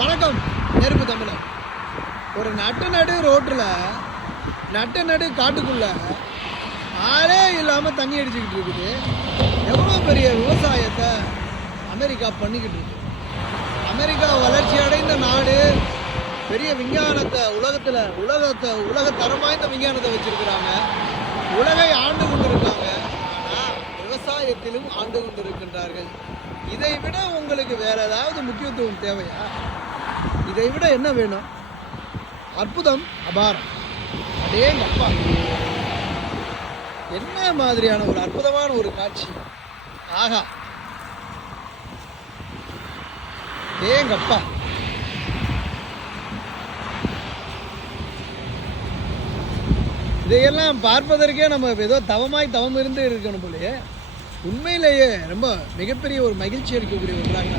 வணக்கம் நெருப்பு தமிழர். ஒரு நடு ரோட்டில் நடு காட்டுக்குள்ள ஆளே இல்லாமல் தண்ணி அடிச்சுக்கிட்டு இருக்குது. எவ்வளோ பெரிய விவசாயத்தை அமெரிக்கா பண்ணிக்கிட்டு இருக்கு. அமெரிக்கா வளர்ச்சி அடைந்த நாடு, பெரிய விஞ்ஞானத்தை உலக தரம் வாய்ந்த விஞ்ஞானத்தை வச்சிருக்கிறாங்க. உலகை ஆண்டு கொண்டிருக்காங்க. ஆனால் விவசாயத்திலும் ஆண்டு கொண்டிருக்கின்றார்கள். இதை விட உங்களுக்கு வேற ஏதாவது முக்கியத்துவம் தேவையா? இதை விட என்ன வேணும்? அற்புதம், அபாரம். அடேங்கப்பா, என்ன மாதிரியான ஒரு அற்புதமான ஒரு காட்சி! ஆகா, அடேங்கப்பா. இதையெல்லாம் பார்ப்பதற்கே நம்ம ஏதோ தவம் இருந்து இருக்கணும் போலே. உண்மையிலேயே ரொம்ப மிகப்பெரிய ஒரு மகிழ்ச்சி அளிக்கக்கூடிய ஒன்றாக